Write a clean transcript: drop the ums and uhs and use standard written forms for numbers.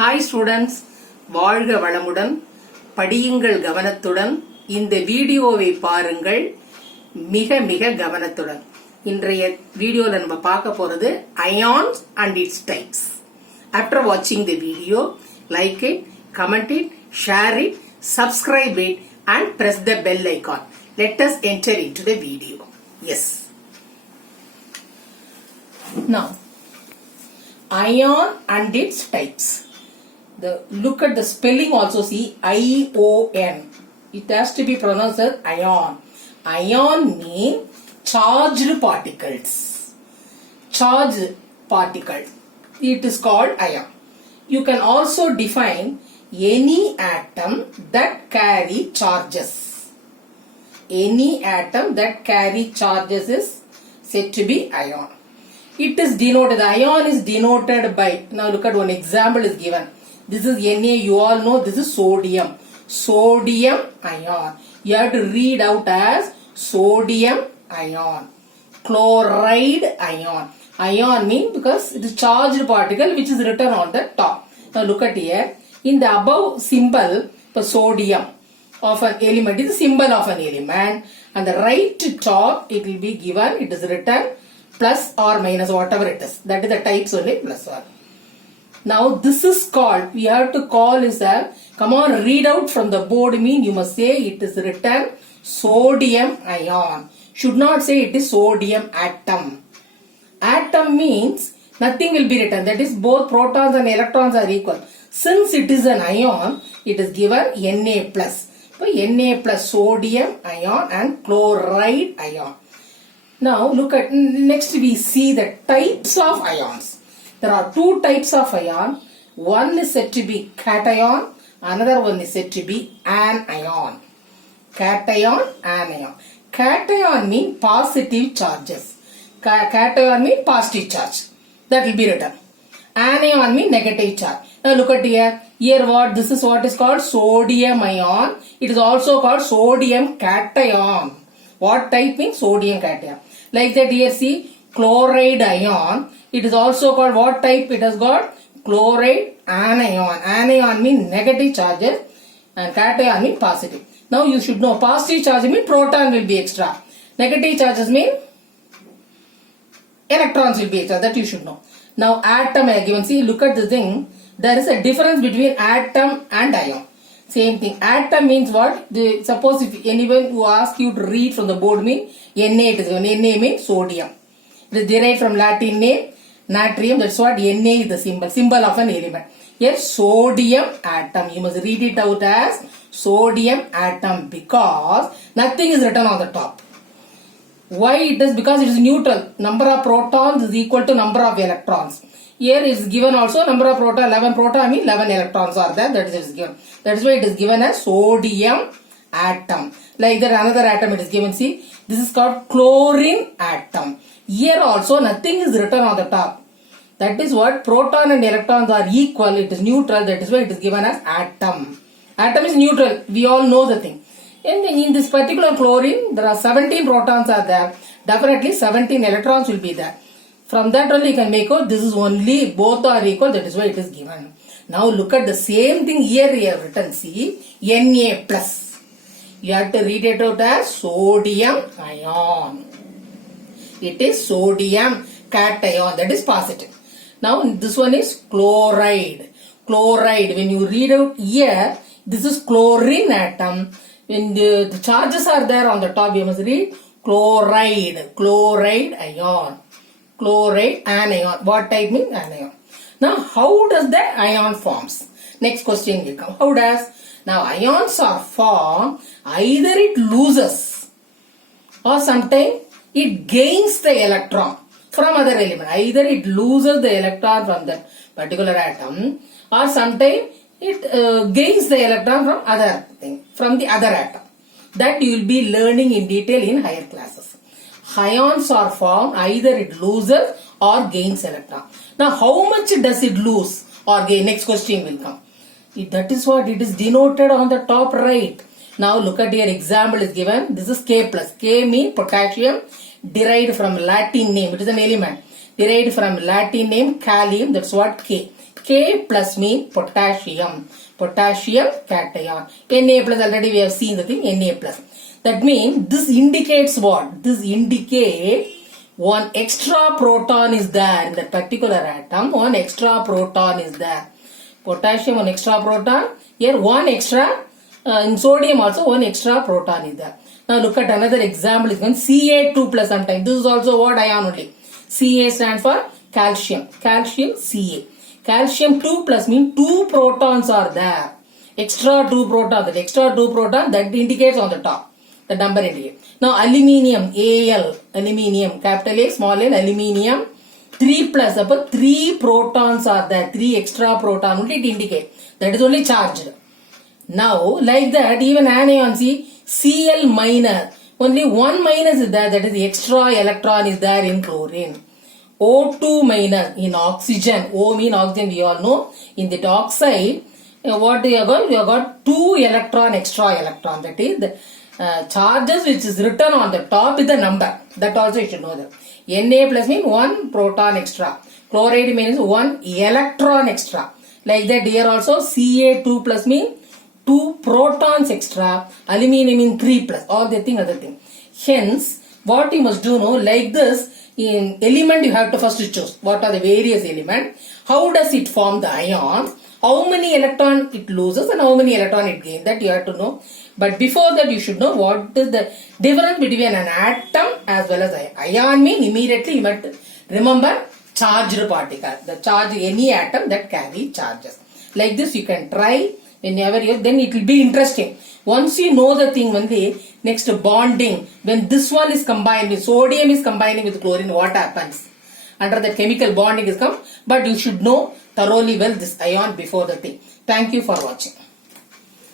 Hi students, வாழ்க வளமுடன், படியுங்கள் கவனத்துடன். இந்த வீடியோவை பாருங்கள் மிக மிக கவனத்துடன். இன்றைய வீடியோல நம்ம பார்க்க போறது ions and its types. After வாட்சிங் the video, like it, comment it, share it, subscribe it and press the bell icon. Let us enter into the video. Yes. Now, ion and its types. Look at the spelling also. See, I-O-N. It has to be pronounced as ion. Ion means charged particles. Charged particle. It is called ion. You can also define any atom that carry charges. Any atom that carry charges is said to be ion. It is denoted, the ion is denoted by, now look at one example is given. This is Na, you all know this is sodium. Sodium ion. You have to read out as sodium ion. Chloride ion. Ion means because it is charged particle which is written on the top. Now look at here. In the above symbol for sodium of an element is the symbol of an element, and the right top it will be given, it is written plus or minus whatever it is. That is the types only, plus or. Now this is called, we have to call is a, come on, read out from the board mean you must say it is written sodium ion. Should not say it is sodium atom. Atom means nothing will be written, that is both protons and electrons are equal. Since it is an ion, it is given Na plus. So Na plus sodium ion and chloride ion. Now look at, next we see the types of ions. There are two types of ion. One is said to be cation, another one is said to be anion. Cation, anion. Cation means positive charges. Cation means positive charge. That will be written. Anion means negative charge. Now look at here. Here what? This is what is called sodium ion. It is also called sodium cation. What type means sodium cation. Like that here see chloride ion. It is also called what type? It has got chloride anion. Anion means negative charges and cation means positive. Now you should know positive charge means proton will be extra. Negative charges mean electrons will be extra. That you should know. Now atom I given. See, look at the thing. There is a difference between atom and ion. Same thing. Atom means what? Suppose if anyone who asks you to read from the board mean Na it is given. Na means sodium. It is derived from Latin name natrium. That's what Na is the symbol of an element. Here sodium atom. You must read it out as sodium atom because nothing is written on the top. Why it is? Because it is neutral. Number of protons is equal to number of electrons. Here is given also number of proton, 11 proton means 11 electrons are there. That is given. That is why it is given as sodium atom. Like that another atom it is given. See, this is called chlorine atom. Here also nothing is written on the top. That is what proton and electrons are equal. It is neutral. That is why it is given as atom. Atom is neutral. We all know the thing. And in this particular chlorine, there are 17 protons are there. Definitely 17 electrons will be there. From that only you can make out this is only both are equal. That is why it is given. Now look at the same thing here. Here written. See, Na plus. You have to read it out as sodium ion. It is sodium cation. That is positive. Now this one is chloride. Chloride. When you read out here, this is chlorine atom. When the charges are there on the top, you must read chloride. Chloride ion. Chloride anion. What type means anion? Now how does the ion forms? Next question will come. How does? Now ions are formed, either it loses or sometimes it gains the electron from other element. Either it loses the electron from that particular atom or sometimes it gains the electron from other thing, from the other atom. That you will be learning in detail in higher classes. Ions are formed, either it loses or gains electron. Now how much does it lose or gain? Next question will come. That is what it is denoted on the top right. Now look at your example is given. This is K plus. K means potassium derived from Latin name. It is an element. Derived from Latin name kalium. That's what K. K plus mean potassium. Potassium cation. Na plus already we have seen the thing, Na plus. That means this indicates what? This indicates one extra proton is there in that particular atom. One extra proton is there. Potassium, one extra proton. Here one extra. In sodium also one extra proton is there. Now look at another example. Is Ca2 plus sometimes. This is also what ion only. Ca stands for calcium. Calcium Ca. Calcium 2 plus means 2 protons are there. Extra 2 protons. That extra 2 proton that indicates on the top. The number indicates. Now aluminium Al. Aluminium. Capital A, small l. Aluminium. 3 plus upon 3 protons are there. 3 extra proton only it indicates. That is only charged. Now like that even anion see Cl minus. Only one minus is there. That is the extra electron is there in chlorine. O2 minus in oxygen. O mean oxygen we all know. In the oxide, what you have got? You have got 2 electron extra electron. That is the charges which is written on the top with the number. That also you should know that. Na plus means 1 proton extra. Chloride means 1 electron extra. Like that here also Ca2 plus means 2 protons extra. Aluminium means 3 plus. All the thing other thing. Hence what you must do know like this. In element you have to first choose what are the various elements, how does it form the ions, how many electron it loses and how many electron it gains, that you have to know. But before that you should know what is the difference between an atom as well as ion. Ion mean immediately you must remember charged particle, the charge any atom that carry charges. Like this you can try whenever you, then it will be interesting. Once you know the thing only, next bonding, when this one is combined with sodium is combining with chlorine, what happens? Under the chemical bonding is come, but you should know thoroughly well this ion before the thing. Thank you for watching.